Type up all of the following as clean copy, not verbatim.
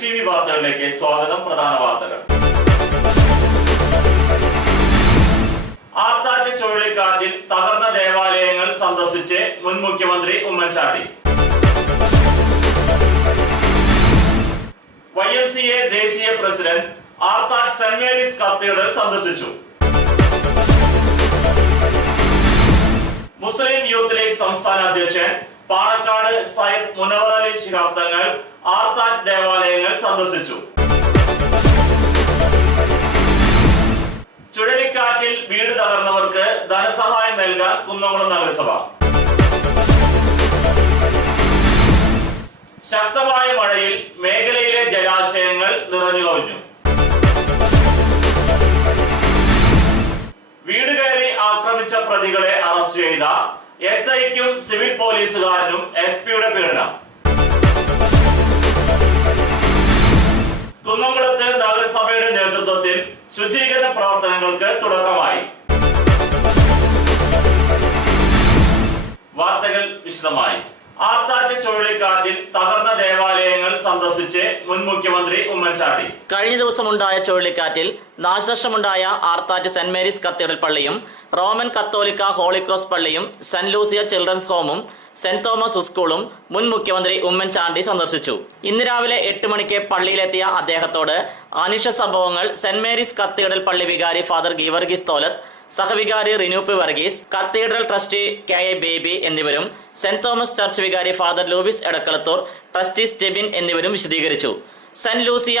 STV വാർത്തകളിലേക്ക് സ്വാഗതം. പ്രധാന വാർത്തകൾ. ആർത്താറ്റ് ചുഴലിക്കാറ്റിൽ തകർന്ന ദേവാലയങ്ങൾ സന്ദർശിച്ച് മുൻ മുഖ്യമന്ത്രി ഉമ്മൻചാണ്ടി. YMCA ദേശീയ പ്രസിഡന്റ് ആർത്താറ്റ് സെന്റ് മേരീസ് കത്തീഡ്രൽ സന്ദർശിച്ചു. മുസ്ലിം യൂത്ത് ലീഗ് സംസ്ഥാന അധ്യക്ഷൻ പാണക്കാട് സയ്യിദ് മുനവർ അലി ശിഹാബ് തങ്ങൾ ആർത്താറ്റ് ദേവാലയങ്ങൾ സന്ദർശിച്ചു. ചുഴലിക്കാറ്റിൽ വീട് തകർന്നവർക്ക് ധനസഹായം നൽകാൻ കുന്നംകുളം നഗരസഭ. ശക്തമായ മഴയിൽ മേഖലയിലെ ജലാശയങ്ങൾ നിറഞ്ഞു കവിഞ്ഞു. വീട് കയറി ആക്രമിച്ച പ്രതികളെ അറസ്റ്റ് ചെയ്ത SIക്കും സിവിൽ പോലീസുകാരനും SP-യുടെ പീഡനം. കുന്നംകുളത്ത് നഗരസഭയുടെ നേതൃത്വത്തിൽ ശുചീകരണ പ്രവർത്തനങ്ങൾക്ക് തുടക്കമായി. വാർത്തകൾ വിശദമായി. ആർത്താറ്റ് ചുഴലിക്കാറ്റിൽ തകർന്ന ദേവാലയങ്ങൾ സന്ദർശിച്ച് മുൻ മുഖ്യമന്ത്രി ഉമ്മൻചാണ്ടി. കഴിഞ്ഞ ദിവസമുണ്ടായ ചുഴലിക്കാറ്റിൽ നാശനഷ്ടമുണ്ടായ ആർത്താറ്റ് സെന്റ് മേരീസ് കത്തീഡ്രൽ പള്ളിയും റോമൻ കത്തോലിക്ക ഹോളി ക്രോസ് പള്ളിയും saint Lucia children's ഹോമും saint Thomas സ്കൂളും മുൻ മുഖ്യമന്ത്രി ഉമ്മൻചാണ്ടി സന്ദർശിച്ചു. ഇന്ന് രാവിലെ 8 മണിക്ക് പള്ളിയിലെത്തിയ അദ്ദേഹത്തോട് അനിഷ്ട സംഭവങ്ങൾ സെന്റ് മേരീസ് കത്തീഡ്രൽ പള്ളി വികാരി ഫാദർ ഗീവർഗീസ് തോലത്ത്, സഹവികാരി Rinoop Varghese, cathedral trustee KA Baby എന്നിവരും സെന്റ് തോമസ് ചർച്ച് വികാരി father Louis Edakkalathur, trustee Stebin എന്നിവരും വിശദീകരിച്ചു. സെന്റ് ലൂസിയ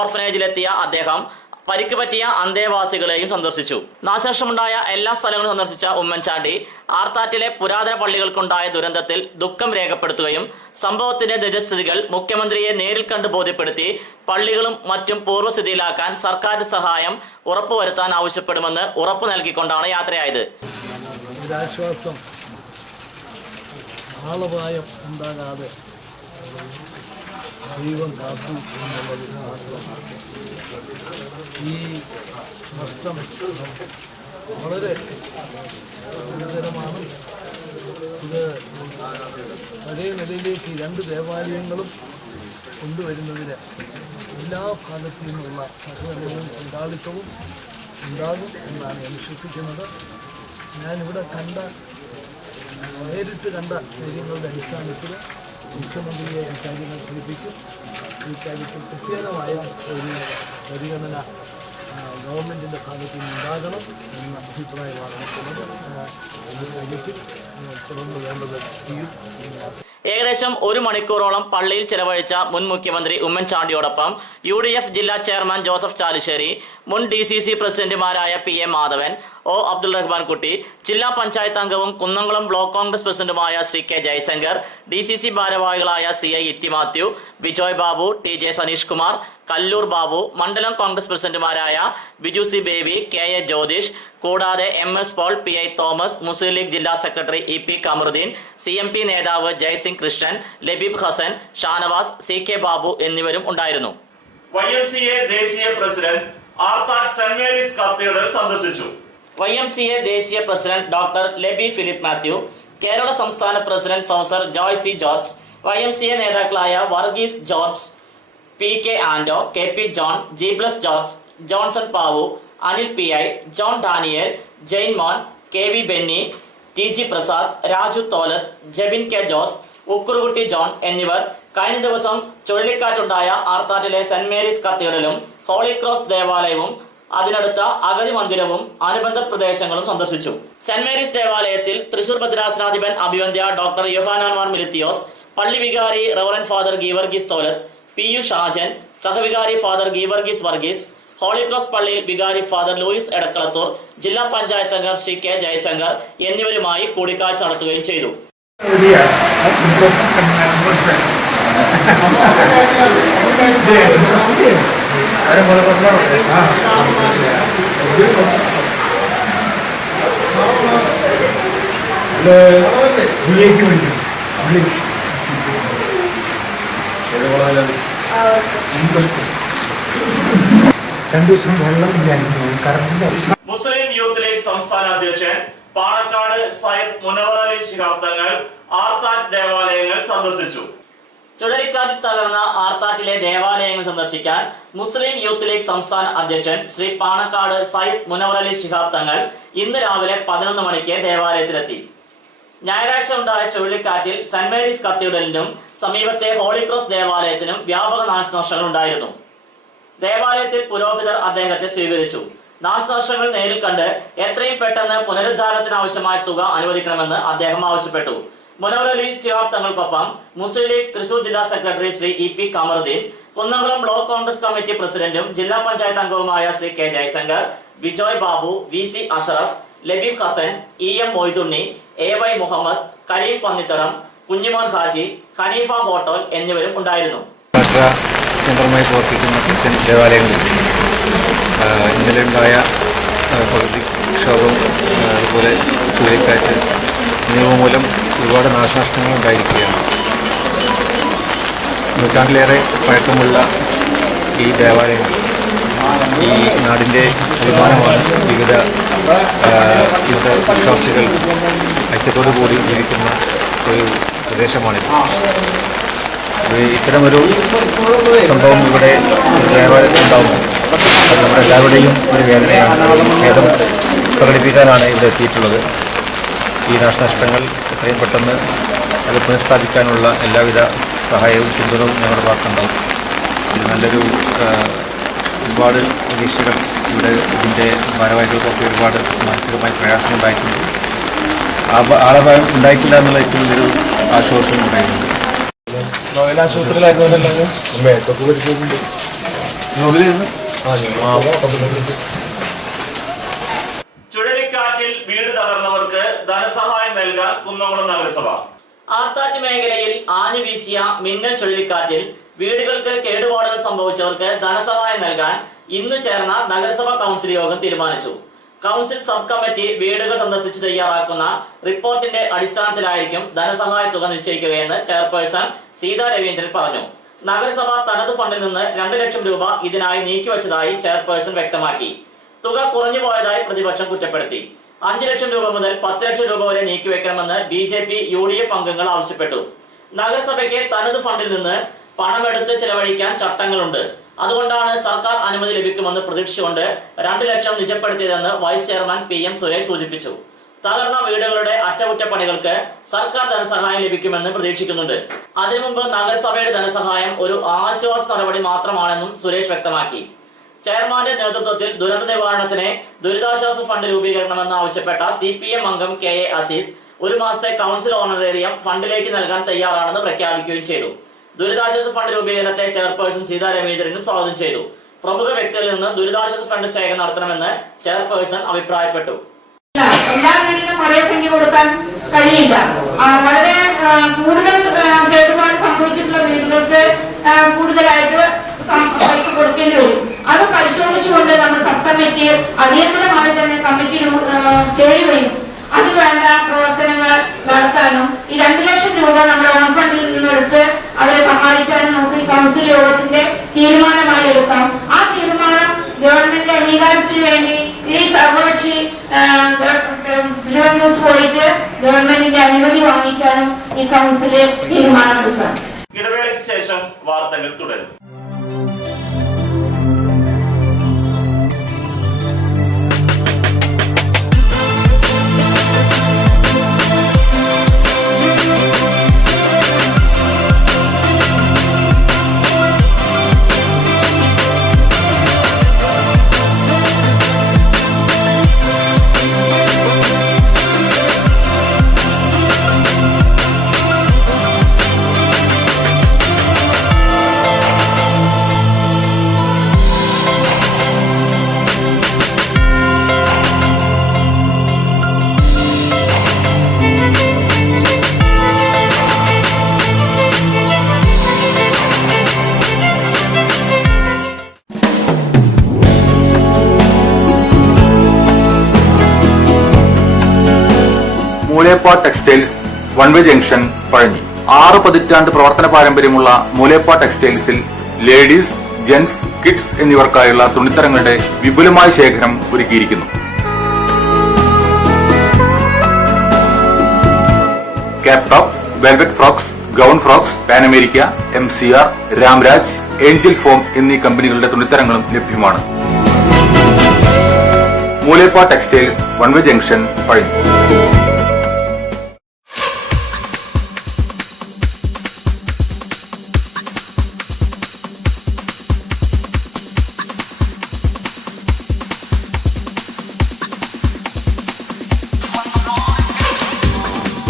ഓർഫനേജിലെത്തിയ അദ്ദേഹം പരിക്ക് പറ്റിയ അന്തേവാസികളെയും സന്ദർശിച്ചു. നാശനഷ്ടമുണ്ടായ എല്ലാ സ്ഥലങ്ങളും സന്ദർശിച്ച ഉമ്മൻചാണ്ടി ആർത്താറ്റിലെ പുരാതന പള്ളികൾക്കുണ്ടായ ദുരന്തത്തിൽ ദുഃഖം രേഖപ്പെടുത്തുകയും സംഭവത്തിന്റെ നിജസ്ഥിതികൾ മുഖ്യമന്ത്രിയെ നേരിൽ കണ്ട് ബോധ്യപ്പെടുത്തി പള്ളികളും മറ്റും പൂർവ്വസ്ഥിതിയിലാക്കാൻ സർക്കാർ സഹായം ഉറപ്പുവരുത്താൻ ആവശ്യപ്പെടുമെന്ന് ഉറപ്പു നൽകിക്കൊണ്ടാണ് യാത്രയായത്. ഒരാശ്വാസം, ആളപായം ഉണ്ടാകാതെ ദൈവം കാത്തു എന്നുള്ളത് മാത്രം. ഈ നഷ്ടം വളരെ ഗുരുതരമാണ്. ഇത് പഴയ നിലയിലേക്ക് 2 ദേവാലയങ്ങളും കൊണ്ടുവരുന്നതിന് എല്ലാ ഭാഗത്തു നിന്നുള്ള സഹകരണവും പങ്കാളിത്തവും ഉണ്ടാകും എന്നാണ് ഞാൻ വിശ്വസിക്കുന്നത്. ഞാനിവിടെ നേരിട്ട് കണ്ട കാര്യങ്ങളുടെ അടിസ്ഥാനത്തിൽ മുഖ്യമന്ത്രിയെ കാര്യങ്ങൾ ധരിപ്പിക്കും. ഈ കാര്യത്തിൽ പ്രത്യേകമായ ഒരു പരിഗണന ഗവൺമെൻറ്റിൻ്റെ ഭാഗത്തു നിന്നുണ്ടാകണം എന്ന അഭിപ്രായമാണ് എനിക്കുള്ളത്. ഈ കാര്യത്തിൽ തുടർന്ന് വേണ്ടത് ചെയ്യും. ഏകദേശം 1 മണിക്കൂറോളം പള്ളിയിൽ ചെലവഴിച്ച മുൻ മുഖ്യമന്ത്രി ഉമ്മൻചാണ്ടിയോടൊപ്പം UDF ജില്ലാ ചെയർമാൻ ജോസഫ് ചാലിശ്ശേരി, മുൻ DCC പ്രസിഡന്റുമാരായ PA മാധവൻ, O അബ്ദുൾ റഹ്മാൻ കുട്ടി, ജില്ലാ പഞ്ചായത്ത് അംഗവും കുന്നംകുളം ബ്ലോക്ക് കോൺഗ്രസ് പ്രസിഡന്റുമായ ശ്രീ K ജയശങ്കർ, DCC ഭാരവാഹികളായ CI ഇറ്റി മാത്യു, ബിജോയ് ബാബു, TJ സനീഷ് കുമാർ, കല്ലൂർ ബാബു, മണ്ഡലം കോൺഗ്രസ് പ്രസിഡന്റുമാരായ ബിജു സി ബേബി, KA ജ്യോതിഷ്, കൂടാതെ MS Paul, PI Thomas, Muslim League ജില്ലാ സെക്രട്ടറി EP കമറുദ്ദീൻ, CMP നേതാവ് ജയ്സിംഗ് കൃഷ്ണൻ, ലബീബ് ഹസൻ, ഷാനവാസ്, CK ബാബു എന്നിവരും ഉണ്ടായിരുന്നു. YMCA ദേശീയ പ്രസിഡന്റ് ആർത്താറ്റ് സെന്റ് മേരീസ് കത്തീഡ്രൽ സന്ദർശിച്ചു. YMCA ദേശീയ president doctor Leby Philip Mathew, Kerala സംസ്ഥാന president professor Joy C George, YMCA നേതാക്കളായ Varghese George, PK Ando, KP John, G George, Johnson Pavu, Anil PI, John Daniel, Jainmon, KV Benny, TG Prasad, Raju Tholath, Jebin K Jose, ഉക്കുറുകുട്ടി ജോൺ എന്നിവർ കഴിഞ്ഞ ദിവസം ചുഴലിക്കാറ്റുണ്ടായ ആർത്താറ്റിലെ സെന്റ് മേരീസ് കത്തീഡ്രലും ഹോളി ക്രോസ് ദേവാലയവും അതിനടുത്ത അഗതി മന്ദിരവും അനുബന്ധ പ്രദേശങ്ങളും സന്ദർശിച്ചു. സെന്റ് മേരീസ് ദേവാലയത്തിൽ തൃശൂർ ഭദ്രാസനാധിപൻ അഭിവന്ദ്യ ഡോക്ടർ യോഹാനാൻ മാർ മിലിത്തിയോസ്, പള്ളി വികാരി reverend father Geevarghese Tholath, PU Shajan, സഹവികാരി father Geevarghese Varghese, Holy Cross പള്ളിയിൽ വികാരി ഫാദർ ലൂയിസ് എടക്കളത്തൂർ, ജില്ലാ പഞ്ചായത്ത് അംഗം ശ്രീ K ജയശങ്കർ എന്നിവരുമായി കൂടിക്കാഴ്ച നടത്തുകയും ചെയ്തു. മുസ്ലിം യൂത്ത് ലീഗ് സംസ്ഥാന അധ്യക്ഷൻ പാണക്കാട് സയ്യിദ് മുനവർ അലി ശിഹാബ് തങ്ങൾ ആർത്താറ്റ് ദേവാലയങ്ങൾ സന്ദർശിച്ചു. ചുഴലിക്കാറ്റിൽ തകർന്ന ആർത്താറ്റിലെ ദേവാലയങ്ങൾ സന്ദർശിക്കാൻ മുസ്ലിം യൂത്ത് ലീഗ് സംസ്ഥാന അധ്യക്ഷൻ ശ്രീ പാണക്കാട് സയ്യിദ് മുനവർ അലി ശിഹാബ് തങ്ങൾ ഇന്ന് രാവിലെ 11 മണിക്ക് ദേവാലയത്തിലെത്തി. ഞായറാഴ്ച ഉണ്ടായ ചുഴലിക്കാറ്റിൽ സെന്റ് മേരീസ് കത്തീഡ്രലിനും സമീപത്തെ ഹോളി ക്രോസ് ദേവാലയത്തിനും വ്യാപക നാശനഷ്ടങ്ങൾ ഉണ്ടായിരുന്നു. ദേവാലയത്തിൽ പുരോഹിതർ അദ്ദേഹത്തെ സ്വീകരിച്ചു. നാശനഷ്ടങ്ങൾ നേരിൽ കണ്ട് എത്രയും പെട്ടെന്ന് പുനരുദ്ധാരണത്തിന് ആവശ്യമായ തുക അനുവദിക്കണമെന്ന് അദ്ദേഹം ആവശ്യപ്പെട്ടു. മുനവർ അലി ശിഹാബ് തങ്ങൾക്കൊപ്പം മുസ്ലിം ലീഗ് തൃശൂർ ജില്ലാ secretary Shri E P Kamaruddin, Kunnamkulam block Congress committee പ്രസിഡന്റും ജില്ലാ പഞ്ചായത്ത് അംഗവുമായ Shri K Jayashankar, Bijoy Babu, V C Ashraf, Labeeb Hassan, E M Moythunni, A Y Muhammad, Kareem Pannithadam, Kunjimon Haji, Haneefa ഹോട്ടോൽ എന്നിവരും ഉണ്ടായിരുന്നു. കേന്ദ്രമായി പ്രവർത്തിക്കുന്ന ക്രിസ്ത്യൻ ദേവാലയങ്ങളിൽ ഇന്നലെ ഉണ്ടായ പ്രകൃതിക്ഷോഭം, അതുപോലെ ചുഴലിക്കാറ്റ് എന്നിവ മൂലം ഒരുപാട് നാശനഷ്ടങ്ങൾ ഉണ്ടായിരിക്കുകയാണ്. നൂറ്റാണ്ടിലേറെ പഴക്കമുള്ള ഈ ദേവാലയങ്ങൾ ഈ നാടിൻ്റെ അഭിമാനമാണ്. വിവിധ വിശ്വാസികൾ ഐക്യത്തോടു കൂടി ജീവിക്കുന്ന ഒരു പ്രദേശമാണിത്. ഇത്തരമൊരു സംഭവം ഇവിടെ ദേവാലയത്തിൽ ഉണ്ടാകുമ്പോൾ അത് നമ്മുടെ എല്ലാവരുടെയും ഒരു വേദനയാണ്. ഖേദം പ്രകടിപ്പിക്കാനാണ് ഇവിടെ എത്തിയിട്ടുള്ളത്. ഈ നാശനഷ്ടങ്ങൾ എത്രയും പെട്ടെന്ന് അത് പുനഃസ്ഥാപിക്കാനുള്ള എല്ലാവിധ സഹായവും പിന്തുണവും ഞങ്ങളുടെ ഭാഗത്തുണ്ടാവും. ഇത് നല്ലൊരു ഒരുപാട് പ്രതീക്ഷകൾ ഇവിടെ ഇതിൻ്റെ ഭാരവാഹികൾക്കൊക്കെ ഒരുപാട് മാനസികമായി പ്രയാസം ഉണ്ടായിട്ടുണ്ട്. ആളപായം ഉണ്ടായിട്ടില്ല എന്നുള്ള ഏറ്റവും വലിയൊരു ആശ്വാസം ഉണ്ടായിട്ടുണ്ട്. ചുഴലിക്കാറ്റിൽ വീട് തകർന്നവർക്ക് ധനസഹായം നൽകാൻ കുന്നംകുളം നഗരസഭ. ആർത്താറ്റ് മേഖലയിൽ ആഞ്ഞു വീശിയ മിന്നൽ ചുഴലിക്കാറ്റിൽ വീടുകൾക്ക് കേടുപാടുകൾ സംഭവിച്ചവർക്ക് ധനസഹായം നൽകാൻ ഇന്ന് ചേർന്ന നഗരസഭാ കൗൺസിൽ യോഗം തീരുമാനിച്ചു. കൗൺസിൽ സബ് കമ്മിറ്റി വീടുകൾ സന്ദർശിച്ച് തയ്യാറാക്കുന്ന റിപ്പോർട്ടിന്റെ അടിസ്ഥാനത്തിലായിരിക്കും ധനസഹായ തുക നിശ്ചയിക്കുകയെന്ന് ചെയർപേഴ്സൺ സീതാ രവീന്ദ്രൻ പറഞ്ഞു. നഗരസഭ തനത് ഫണ്ടിൽ നിന്ന് 2 ലക്ഷം രൂപ ഇതിനായി നീക്കിവച്ചതായി ചെയർപേഴ്സൺ വ്യക്തമാക്കി. തുക കുറഞ്ഞുപോയതായി പ്രതിപക്ഷം കുറ്റപ്പെടുത്തി. 5 ലക്ഷം രൂപ മുതൽ 10 ലക്ഷം രൂപ വരെ നീക്കിവെക്കണമെന്ന് BJP UDF അംഗങ്ങൾ ആവശ്യപ്പെട്ടു. നഗരസഭയ്ക്ക് തനത് ഫണ്ടിൽ നിന്ന് പണമെടുത്ത് ചെലവഴിക്കാൻ ചട്ടങ്ങളുണ്ട്. അതുകൊണ്ടാണ് സർക്കാർ അനുമതി ലഭിക്കുമെന്ന് പ്രതീക്ഷിച്ചുകൊണ്ട് 2 ലക്ഷം നിജപ്പെടുത്തിയതെന്ന് വൈസ് ചെയർമാൻ PM സുരേഷ് സൂചിപ്പിച്ചു. തകർന്ന വീടുകളുടെ അറ്റകുറ്റപ്പണികൾക്ക് സർക്കാർ ധനസഹായം ലഭിക്കുമെന്ന് പ്രതീക്ഷിക്കുന്നുണ്ട്. അതിനു മുമ്പ് നഗരസഭയുടെ ധനസഹായം ഒരു ആശ്വാസ നടപടി മാത്രമാണെന്നും സുരേഷ് വ്യക്തമാക്കി. ചെയർമാന്റെ നേതൃത്വത്തിൽ ദുരന്ത നിവാരണത്തിന് ദുരിതാശ്വാസ ഫണ്ട് രൂപീകരണമെന്ന് ആവശ്യപ്പെട്ട CPM അംഗം KA അസീസ് 1 മാസത്തെ കൗൺസിൽ ഓണറേറിയം ഫണ്ടിലേക്ക് നൽകാൻ തയ്യാറാണെന്ന് പ്രഖ്യാപിക്കുകയും ചെയ്തു. ദുരിതാശ്വാസ ഫണ്ട് രൂപീകരണത്തെ ചെയർപേഴ്സൺ സീതാ രവീന്ദ്രനും സ്വാഗതം ചെയ്തു. പ്രമുഖ വ്യക്തികളിൽ നിന്ന് ദുരിതാശ്വാസ ഫണ്ട് ശേഖരണം നടത്തണമെന്ന് ചെയർപേഴ്സൺ അഭിപ്രായപ്പെട്ടു. എല്ലാ വീടിനും ഒരേ സംഖ്യ കൊടുക്കാൻ കഴിയില്ല. വളരെ കൂടുതൽ കേടുപാട് സംഭവിച്ചിട്ടുള്ള വീടുകൾക്ക് കൂടുതലായിട്ട് പൈസ കൊടുക്കേണ്ടി വരും. അത് പരിശോധിച്ചുകൊണ്ട് നമ്മുടെ സബ് കമ്മിറ്റി അടിയന്തരമായി തന്നെ കമ്മിറ്റി ചേരുകയും അതിന് വേണ്ട പ്രവർത്തനങ്ങൾ നടത്താനും ഈ 2 ലക്ഷം രൂപ നമ്മുടെ ഓൺ ഫണ്ടിൽ നിന്നെടുത്ത് അവരെ സഹായിക്കാനും നമുക്ക് ഈ കൗൺസിൽ യോഗത്തിന്റെ തീരുമാനമായി എടുക്കാം. ആ തീരുമാനം ഗവൺമെന്റ് അംഗീകാരത്തിന് വേണ്ടി ഈ സർവകക്ഷി തിരുവനന്തപുരത്ത് പോയിട്ട് ഗവൺമെന്റിന്റെ അനുമതി വാങ്ങിക്കാനും ഈ കൗൺസില് തീരുമാനമെടുക്കാം. ഇടവേളയ്ക്ക് ശേഷം വാർത്തകൾ തുടരും. Moolepad textiles one way junction Pazhanji. 6 പതിറ്റാണ്ട് പ്രവർത്തന പാരമ്പര്യമുള്ള മൂലേപ്പാട് ടെക്സ്റ്റൈൽസിൽ ലേഡീസ്, ജെന്റ്സ്, കിഡ്സ് എന്നിവർക്കായുള്ള തുണിത്തരങ്ങളുടെ വിപുലമായ ശേഖരം ഒരുക്കിയിരിക്കുന്നു. Cap top, velvet frocks, gown frocks, pan America, MCR, Ramraj, angel form എന്നീ കമ്പനികളുടെ തുണിത്തരങ്ങളും ലഭ്യമാണ്. Moolepa textiles, one way junction, Pazhanji.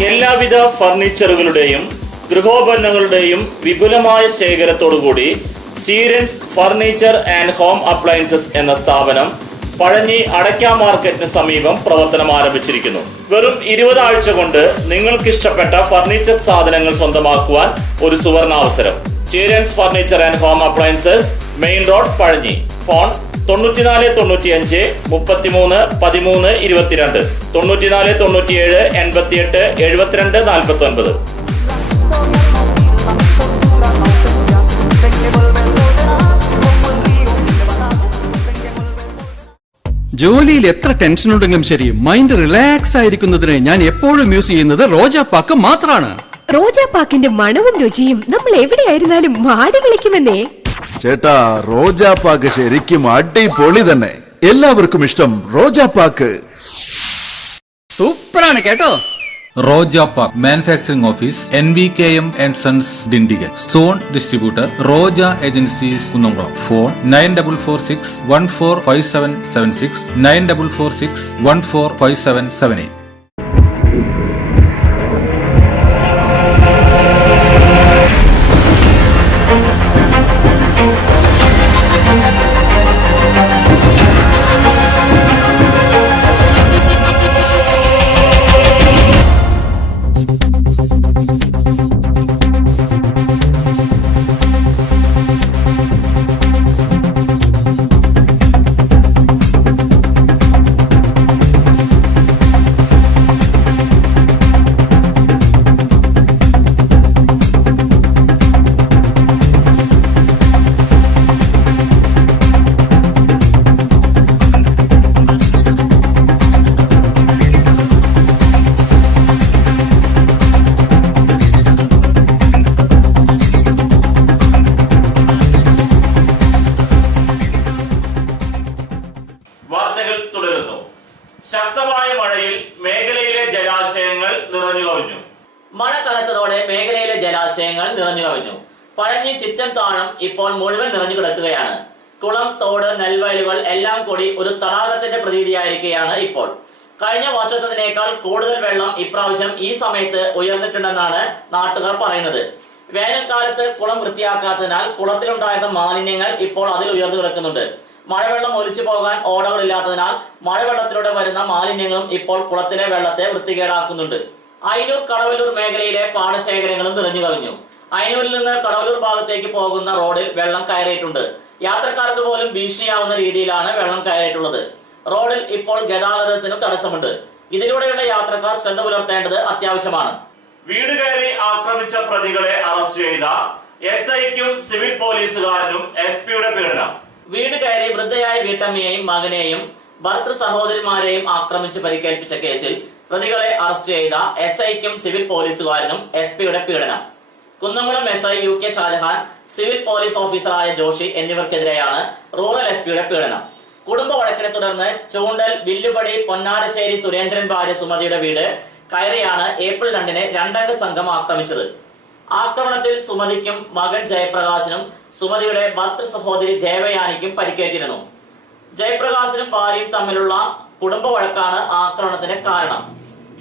എല്ലാവിധ ഫർണിച്ചറുകളുടെയും ഗൃഹോപകരണങ്ങളുടെയും വിപുലമായ ശേഖരത്തോടുകൂടി Cheerans furniture and home appliances എന്ന സ്ഥാപനം പഴഞ്ഞി അടയ്ക്ക മാർക്കറ്റിന് സമീപം പ്രവർത്തനം ആരംഭിച്ചിരിക്കുന്നു. വെറും 20 ആഴ്ച കൊണ്ട് നിങ്ങൾക്ക് ഇഷ്ടപ്പെട്ട ഫർണിച്ചർ സാധനങ്ങൾ സ്വന്തമാക്കുവാൻ ഒരു സുവർണാവസരം. Cheerans furniture and home appliances, main road, Pazhanji. Phone 94 95 33 13 22, 94 97 88 72 49. ജോലിയിൽ എത്ര ടെൻഷൻ ഉണ്ടെങ്കിലും ശരി, മൈൻഡ് റിലാക്സ് ആയിരിക്കുന്നതിന് ഞാൻ എപ്പോഴും യൂസ് ചെയ്യുന്നത് റോജാപ്പാക്ക് മാത്രമാണ്. റോജാപ്പാക്കിന്റെ മണവും രുചിയും നമ്മൾ എവിടെയായിരുന്നാലും മാടി വിളിക്കുമെന്നേ. ചേട്ടാ, റോജാപ്പാക്ക് ശരിക്കും അടിപൊളി തന്നെ. എല്ലാവർക്കും ഇഷ്ടം റോജാപ്പാക്ക്. സൂപ്പറാണ് കേട്ടോ. Rojapakku manufacturing office, NVKM & Sons, Dindigul. Zone distributor Roja agencies, Kunnamkulam. Phone 9446 145776, 9446 145778. ശക്തമായ മഴയിൽ മേഖലയിലെ ജലാശയങ്ങൾ നിറഞ്ഞു കവിഞ്ഞു. മഴ കനത്തതോടെ മേഖലയിലെ ജലാശയങ്ങൾ നിറഞ്ഞു കവിഞ്ഞു. പഴഞ്ഞി ചിറ്റംതാഴം ഇപ്പോൾ മുഴുവൻ നിറഞ്ഞു കിടക്കുകയാണ്. കുളം, തോട്, നെൽവയലുകൾ എല്ലാം കൂടി ഒരു തടാകത്തിന്റെ പ്രതീതിയായിരിക്കുകയാണ് ഇപ്പോൾ. കഴിഞ്ഞ വർഷത്തിനേക്കാൾ കൂടുതൽ വെള്ളം ഇപ്രാവശ്യം ഈ സമയത്ത് ഉയർന്നിട്ടുണ്ടെന്നാണ് നാട്ടുകാർ പറയുന്നത്. വേനൽക്കാലത്ത് കുളം വൃത്തിയാക്കാത്തതിനാൽ കുളത്തിലുണ്ടായിരുന്ന മാലിന്യങ്ങൾ ഇപ്പോൾ അതിൽ ഉയർന്നു കിടക്കുന്നുണ്ട്. മഴവെള്ളം ഒലിച്ചു പോകാൻ ഓടകളില്ലാത്തതിനാൽ മഴവെള്ളത്തിലൂടെ വരുന്ന മാലിന്യങ്ങളും ഇപ്പോൾ കുളത്തിലെ വെള്ളത്തെ വൃത്തികേടാക്കുന്നുണ്ട്. അയനൂർ, കടവല്ലൂർ മേഖലയിലെ പാടശേഖരങ്ങളും നിറഞ്ഞു കവിഞ്ഞു. അയനൂരിൽ നിന്ന് കടവല്ലൂർ ഭാഗത്തേക്ക് പോകുന്ന റോഡിൽ വെള്ളം കയറിയിട്ടുണ്ട്. യാത്രക്കാർക്ക് പോലും ഭീഷണിയാവുന്ന രീതിയിലാണ് വെള്ളം കയറിയിട്ടുള്ളത്. റോഡിൽ ഇപ്പോൾ ഗതാഗതത്തിനും തടസ്സമുണ്ട്. ഇതിലൂടെയുള്ള യാത്രക്കാർ ശ്രദ്ധ പുലർത്തേണ്ടത് അത്യാവശ്യമാണ്. വീട് കയറി ആക്രമിച്ച പ്രതികളെ അറസ്റ്റ് ചെയ്ത SIക്കും സിവിൽ പോലീസുകാരനും SP-യുടെ പീഡനം. വീട് കയറി വൃദ്ധയായ വീട്ടമ്മയെയും മകനെയും ഭർത്തൃ സഹോദരിമാരെയും ആക്രമിച്ച് പരിക്കേൽപ്പിച്ച കേസിൽ പ്രതികളെ അറസ്റ്റ് ചെയ്ത SIക്കും സിവിൽ പോലീസുകാരനും SP-യുടെ പീഡനം. Kunnamkulam SI UK Shajahan, civil police ഓഫീസറായ ജോഷി എന്നിവർക്കെതിരെയാണ് റൂറൽ SP-യുടെ പീഡനം. കുടുംബ വഴക്കിനെ തുടർന്ന് ചൂണ്ടൽ, വില്ലുപടി, പൊന്നാരശ്ശേരി സുരേന്ദ്രൻ ഭാര്യ സുമതിയുടെ വീട് കയറിയാണ് ഏപ്രിൽ 2-ന് 2-അംഗ സംഘം ആക്രമിച്ചത്. ആക്രമണത്തിൽ സുമതിക്കും മകൻ ജയപ്രകാശിനും സുമതിയുടെ ഭർത്തൃ സഹോദരി ദേവയാനിക്കും പരിക്കേറ്റിരുന്നു. ജയപ്രകാശിനും ഭാര്യയും തമ്മിലുള്ള കുടുംബ വഴക്കാണ് ആക്രമണത്തിന് കാരണം.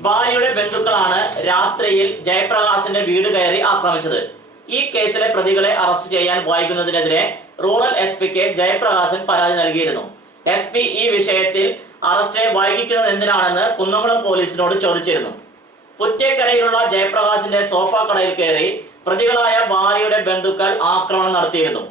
ഭാര്യയുടെ ബന്ധുക്കളാണ് രാത്രിയിൽ ജയപ്രകാശിന്റെ വീട് കയറി ആക്രമിച്ചത്. ഈ കേസിലെ പ്രതികളെ അറസ്റ്റ് ചെയ്യാൻ വൈകുന്നതിനെതിരെ റൂറൽ SP-ക്ക് ജയപ്രകാശൻ പരാതി നൽകിയിരുന്നു. SP ഈ വിഷയത്തിൽ അറസ്റ്റ് വൈകിക്കുന്നത് എന്തിനാണെന്ന് കുന്നംകുളം പോലീസിനോട് ചോദിച്ചിരുന്നു. പുറ്റേക്കരയിലുള്ള ജയപ്രകാശിന്റെ സോഫ കടയിൽ കയറി പ്രതികളായ ഭാര്യയുടെ ബന്ധുക്കൾ ആക്രമണം നടത്തിയിരുന്നു.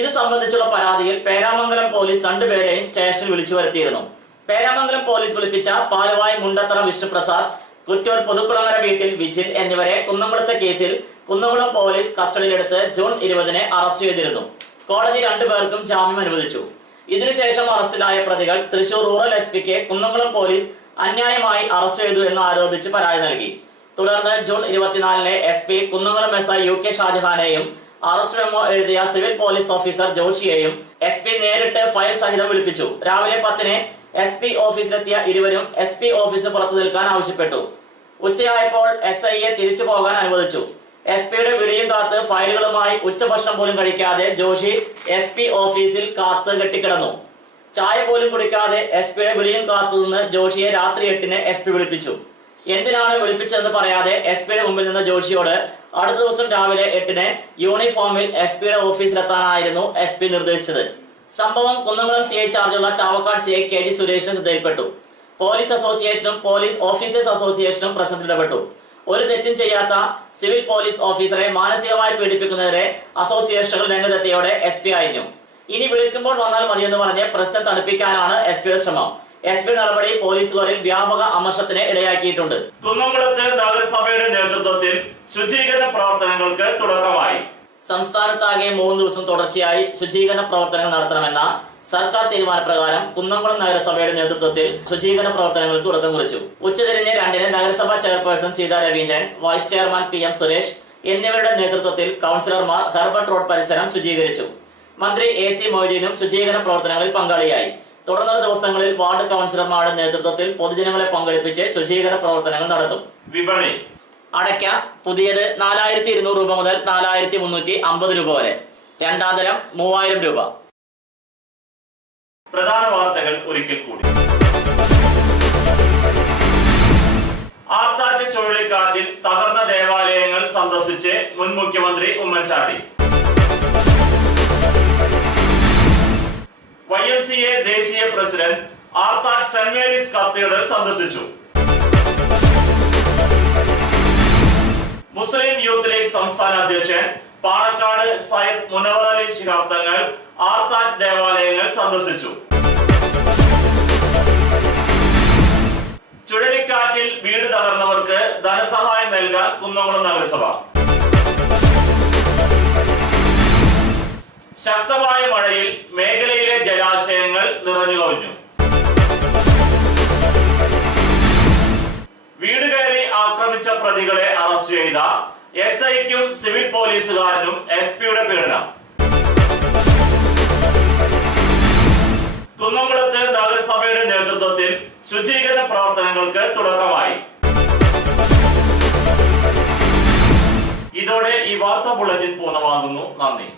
ഇത് സംബന്ധിച്ചുള്ള പരാതിയിൽ പേരാമംഗലം പോലീസ് 2 പേരെയും സ്റ്റേഷനിൽ വിളിച്ചു വരുത്തിയിരുന്നു. പേരാമംഗലം പോലീസ് വിളിപ്പിച്ച പാലുവായി മുണ്ടത്തറ വിഷ്ണുപ്രസാദ്, കുറ്റൂർ പുതുക്കുളങ്ങര വീട്ടിൽ വിജിൽ എന്നിവരെ കുന്നംകുളത്തെ കേസിൽ കുന്നംകുളം പോലീസ് കസ്റ്റഡിയിലെടുത്ത് ജൂൺ 20-ന് അറസ്റ്റ് ചെയ്തിരുന്നു. കോടതി 2 പേർക്കും ജാമ്യം അനുവദിച്ചു. ഇതിനുശേഷം അറസ്റ്റിലായ പ്രതികൾ തൃശൂർ റൂറൽ SP-ക്ക് കുന്നംകുളം പോലീസ് അന്യായമായി അറസ്റ്റ് ചെയ്തു എന്ന് ആരോപിച്ച് പരാതി നൽകി. തുടർന്ന് ജൂൺ 24-ന് SP കുന്നംകുളം SI UK ഷാജഹാനെയും അറസ്റ്റ് മെമ്മോ എഴുതിയ സിവിൽ പോലീസ് ഓഫീസർ ജോഷിയെയും SP നേരിട്ട് ഫയൽ സഹിതം വിളിപ്പിച്ചു. രാവിലെ 10-ന് SP ഓഫീസിലെത്തിയ ഇരുവരും SP ഓഫീസിന് പുറത്തു നിൽക്കാൻ ആവശ്യപ്പെട്ടു. ഉച്ചയായപ്പോൾ SIയെ തിരിച്ചു പോകാൻ അനുവദിച്ചു. SP-യുടെ വിളിയും കാത്ത് ഫയലുകളുമായി ഉച്ചഭക്ഷണം പോലും കഴിക്കാതെ ജോഷി SP ഓഫീസിൽ കാത്ത് കെട്ടിക്കിടന്നു. ചായ പോലും കുടിക്കാതെ SP-യുടെ വിളിയും കാത്തുനിന്ന് ജോഷിയെ രാത്രി 8-ന് SP വിളിപ്പിച്ചു. എന്തിനാണ് വിളിപ്പിച്ചതെന്ന് പറയാതെ SP-യുടെ മുമ്പിൽ നിന്ന് ജോഷിയോട് അടുത്ത ദിവസം രാവിലെ 8-ന് യൂണിഫോമിൽ SP-യുടെ ഓഫീസിലെത്താനായിരുന്നു SP നിർദ്ദേശിച്ചത്. സംഭവം കുന്നംകുളം CI ചാർജുള്ള ചാവക്കാട് CI KG സുരേഷിന് ശ്രദ്ധയിൽപ്പെട്ടു. പോലീസ് അസോസിയേഷനും പോലീസ് ഓഫീസേഴ്സ് അസോസിയേഷനും പ്രശ്നത്തിലിടപെട്ടു. ഒരു തെറ്റും ചെയ്യാത്ത സിവിൽ പോലീസ് ഓഫീസറെ മാനസികമായി പീഡിപ്പിക്കുന്നതിനെ അസോസിയേഷനുകൾ രംഗത്തെത്തിയോടെ SP അയഞ്ഞു. ഇനി വിളിക്കുമ്പോൾ വന്നാൽ മതിയെന്ന് പറഞ്ഞ് പ്രശ്നം തണുപ്പിക്കാനാണ് SP-യുടെ ശ്രമം. SP നടപടി പോലീസുകാരിൽ വ്യാപക അമർഷത്തിന് ഇടയാക്കിയിട്ടുണ്ട്. കുന്നംകുളത്ത് നഗരസഭയുടെ നേതൃത്വത്തിൽ ശുചീകരണ പ്രവർത്തനങ്ങൾക്ക് തുടക്കമായി. സംസ്ഥാനത്താകെ 3 ദിവസം തുടർച്ചയായി ശുചീകരണ പ്രവർത്തനങ്ങൾ നടത്തണമെന്ന സർക്കാർ തീരുമാനപ്രകാരം കുന്നംകുളം നഗരസഭയുടെ നേതൃത്വത്തിൽ ശുചീകരണ പ്രവർത്തനങ്ങൾക്ക് തുടക്കം കുറിച്ചു. ഉച്ചതിരിഞ്ഞ് 2-ന് നഗരസഭാ chairperson Seetha Raveendran, vice chairman PM Suresh എന്നിവരുടെ നേതൃത്വത്തിൽ കൌൺസിലർമാർ ഹെർബർട്ട് റോഡ് പരിസരം ശുചീകരിച്ചു. മന്ത്രി AC മൊയ്തീനും ശുചീകരണ പ്രവർത്തനങ്ങളിൽ പങ്കാളിയായി. തുടർന്നുള്ള ദിവസങ്ങളിൽ വാർഡ് കൌൺസിലർമാരുടെ നേതൃത്വത്തിൽ പൊതുജനങ്ങളെ പങ്കെടുപ്പിച്ച് ശുചീകരണ പ്രവർത്തനങ്ങൾ നടത്തും. വിപണി അടയ്ക്ക പുതിയത് 4200 രൂപ മുതൽ 4350 രൂപ വരെ, രണ്ടാം തരം 3000 രൂപ. പ്രധാന വാർത്തകൾ ഒരിക്കൽ കൂടി. ആർത്താറ്റ് ചുഴലിക്കാറ്റിൽ തകർന്ന ദേവാലയങ്ങൾ സന്ദർശിച്ച് മുൻ മുഖ്യമന്ത്രി ഉമ്മൻചാണ്ടി. YMCA ദേശീയ പ്രസിഡന്റ് ആർത്താറ്റ് സെന്റ് മേരീസ് കത്തീഡ്രൽ സന്ദർശിച്ചു. മുസ്ലിം യൂത്ത് ലീഗ് സംസ്ഥാന അധ്യക്ഷൻ പാണക്കാട് സയ്യിദ് മുനവർ അലി ശിഹാബ് തങ്ങൾ ആർത്താറ്റ് ദേവാലയങ്ങൾ സന്ദർശിച്ചു. ചുഴലിക്കാറ്റിൽ വീട് തകർന്നവർക്ക് ധനസഹായം നൽകാൻ കുന്നംകുളം നഗരസഭ. ശക്തമായ മഴയിൽ മേഖലയിലെ ജലാശയങ്ങൾ നിറഞ്ഞു കവിഞ്ഞു. വീട് കയറി ആക്രമിച്ച പ്രതികളെ അറസ്റ്റ് ചെയ്ത SIക്കും സിവിൽ പോലീസുകാരനും SP-യുടെ പീഡനം. കുന്നംകുളത്ത് നഗരസഭയുടെ നേതൃത്വത്തിൽ ശുചീകരണ പ്രവർത്തനങ്ങൾക്ക് തുടക്കമായി. ഇതോടെ ഈ വാർത്താ ബുള്ളറ്റിൻ പൂർണ്ണമാകുന്നു. നന്ദി.